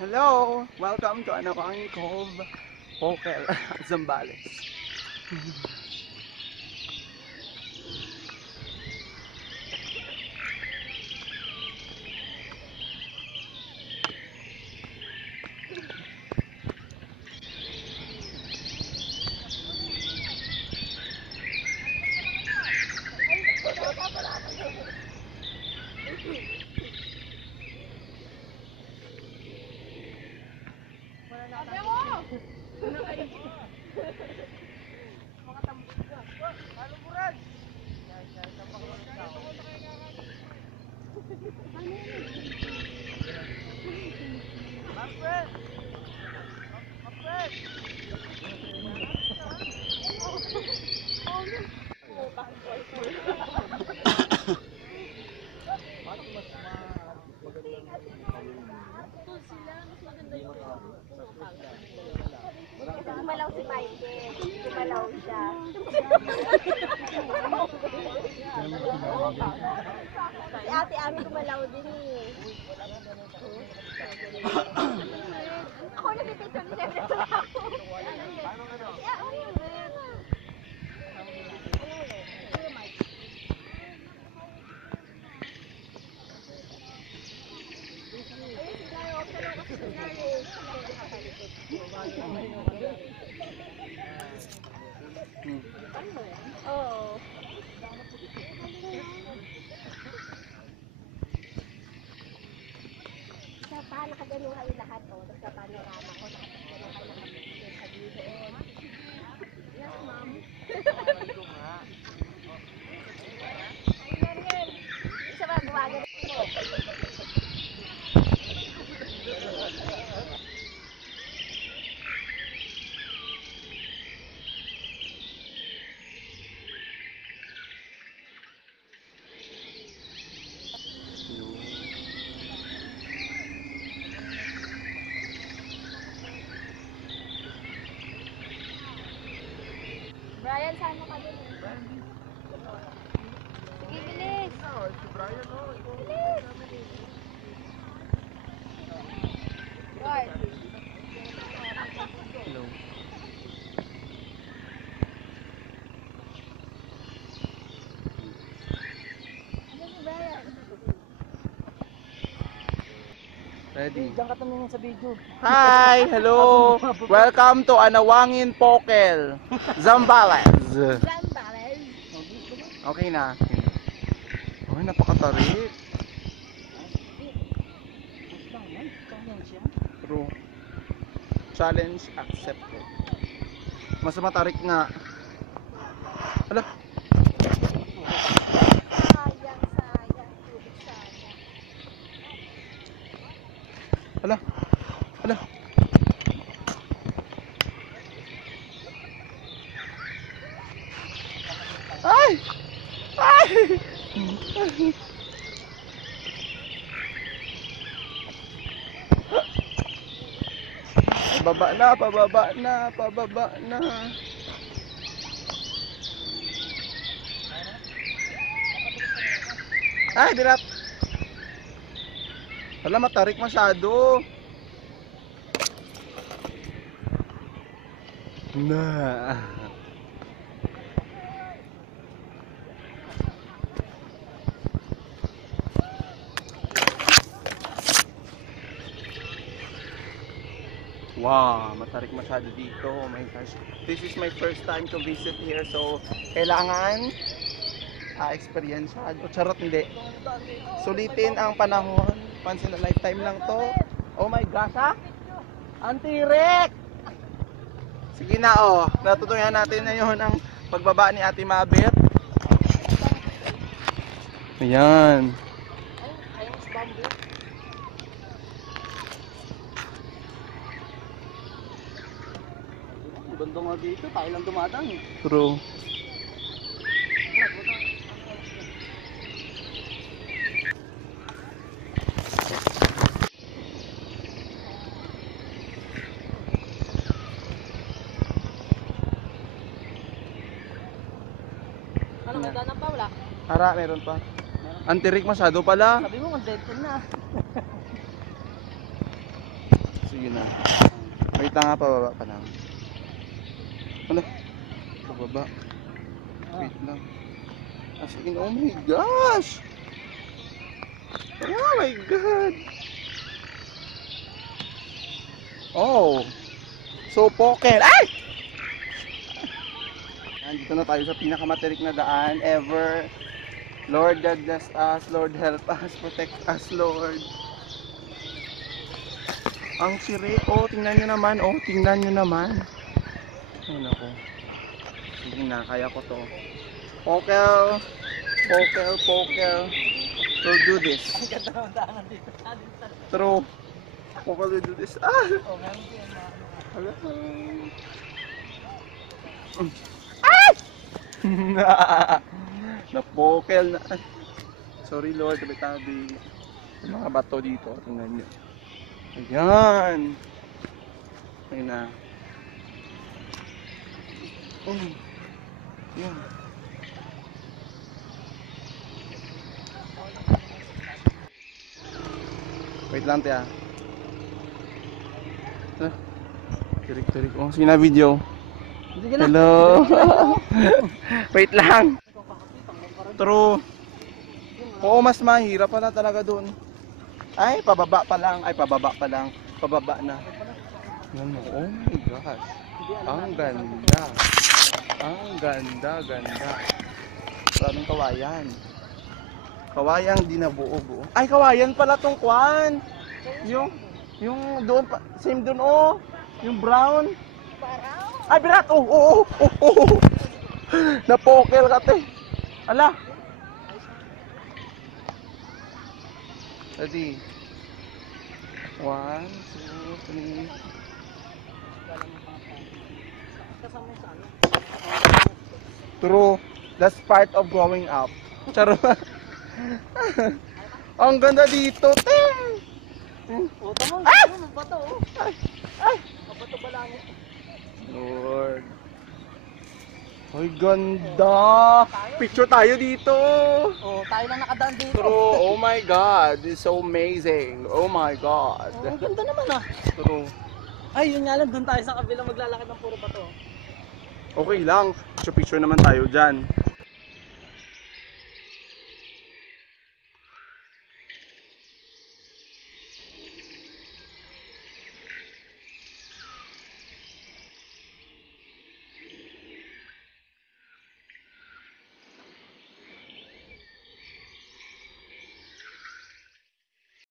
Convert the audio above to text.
Hello! Welcome to Anawangin Cove, Pokel, Zambales. Gumalaw si Michael. Gumalaw siya. Si ate Ami gumalaw din eh. Ako nagpipicture ni Siyempre sa ako. Oo. Sa pa, nakagano kayo lahat o. Tapos sa panorama ko, nakagano kayo nakapicture sa video. Yes, ma'am. Ayun yan. Isa ba, buwagan mo. Brian, sama ka din eh. Sige, bilis. Si Brian, oh. Bilis. Guard. Hello. Ano si Brian? Ready? Diyan ka tumingin sa video. Hi! Hello! Welcome to Anawangin Pokel, Zambales. Zambales. Okay na. Okay, napakatarik. True. Challenge accepted. Mas matarik nga. Hala. Sayang, sayang. Tubig sayang. Hala. Hala. Ay! Ay! Pababa na, pababa na, pababa na. Ay, dilat. Hala, matarik masyado. Na. Wow, matarik masyado dito. Oh my gosh. This is my first time to visit here. So, kailangan experiencead. O charot, hindi. Sulitin ang panahon. Pansin na lifetime lang to. Oh my gosh, ha? Antirek! Sige na, oh. Natutunan natin na yun ang pagbaba ni Ate Mabet. Ayan. Ayun, bamboo. Ganda nga dito, tayo lang dumadang eh. True. Ano, may danan pa wala? Ara, meron pa. Antirik masyado pala. Sabi mo, dead end na. Sige na. Wait lang nga, pababa pa lang. Ano? Pababa. Wait lang. As in, oh my gosh! Oh my god! Oh! So poker! Ay! Nandito na tayo sa pinakamatirik na daan ever. Lord, God bless us. Lord, help us. Protect us, Lord. Ang siri. Oh, tingnan nyo naman. Oh, tingnan nyo naman. Ano ko. Sige na, kaya ko to. Pokel. Pokel, pokel. We'll do this. Ang ganda ng daanan dito. True. Pokel, we'll do this. Ah! Oh, meron din na. Hello. Napokel na. Sorry Lord, tabi-tabi. Yung mga bato dito, tingnan nyo. Ayan. Ayun na. Ayan. Wait lang tiya. Tirik-tirik. Oh, sige na video. Sige na. Hello. Wait lang. True. Oo, mas mahirap pala talaga doon. Ay, pababa pa lang. Ay, pababa pa lang. Pababa na. Yan mo. Oh my gosh. Ang ganda. Ang ganda, ganda. Maraming kawayan. Kawayang di nabuo-buo. Ay, kawayan pala tong kwan. Yung doon pa. Same doon, oh. Yung brown. Ay, birat! Oh, oh, oh, oh, oh. Napokel ka, te. Ala. Ready. 1, 2, 3. True. That's part of growing up. Charo. Ang ganda dito, te. Oh, tama. Ano, bato oh. Ay. Bato ba lang eh. Lord. Ay, ganda. Picture tayo dito. Oh, tayo lang nakadaan dito. True. Oh my God. This is so amazing. Oh my God. Oh, ang ganda naman ah. True. Ay, yun nga lang, doon tayo sa kabila maglalakad ng puro bato. Okay lang. Picture naman tayo dyan.